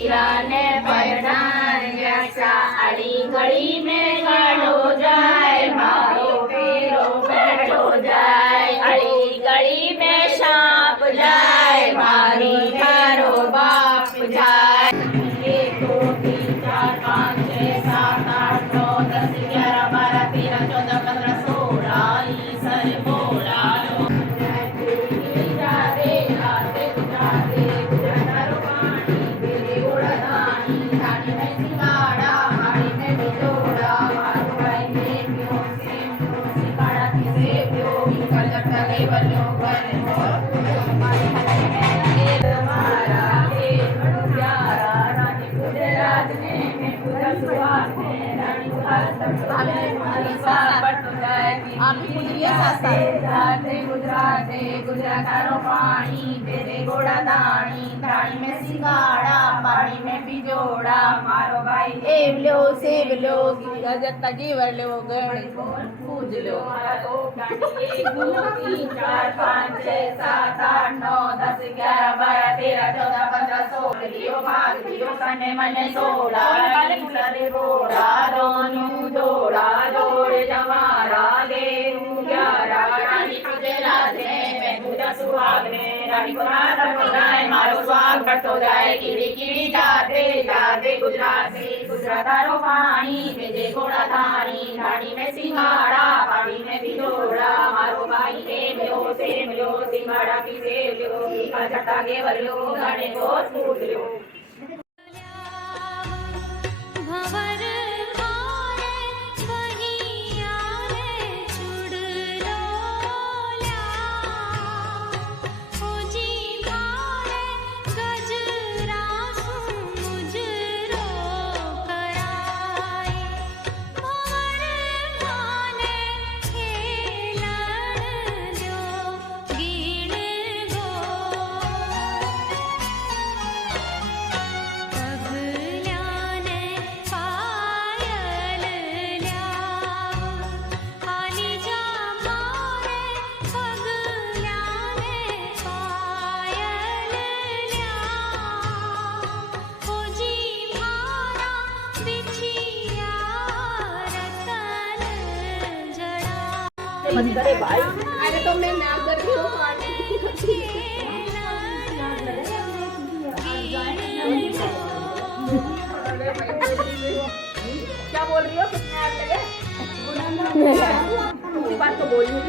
ने परणान्या आड़ी गली में गाड़ो जाए मारो पीरो बैठो जाए आड़ी गली में सांप जाए मारी थारो बाप जाए। 1 2 3 4 5 6 7 8 9 10 11 12 13 14 15 16 ईसर बोला गुजरातारो पानी तेरे गोड़ा दानी दानी में सिंगाड़ा पानी में बिजोड़ा मारो भाई एवलो सेवलो गजता जीवर लो गण पूज लो मारा तो 1 2 3 4 5 6 7 8 9 10 11 12 13 14 15 16 लियो भाग लियो कने मने सोड़ा करे गोड़ा दोनों जोड़ा जोड़े जमारा दे ग्यारा रानी तुझे राधे मैं तुझा सुहागने रानी को राधा जाए मारो स्वाग बढ़तो जाए कीड़ी कीड़ी जाते जाते गुजरातारो पानी भेजे घोड़ा धानी धानी में सिंगाड़ा पानी में बिजोड़ा मारो भाई सेमलो सिंगाड़ा की सेवलो का जटा के वरलो गाने को छूट लो। अरे भाई अरे तो मैं ना कर रही हूँ क्या बोल रही हो कितने आग लगे बात तो बोल रही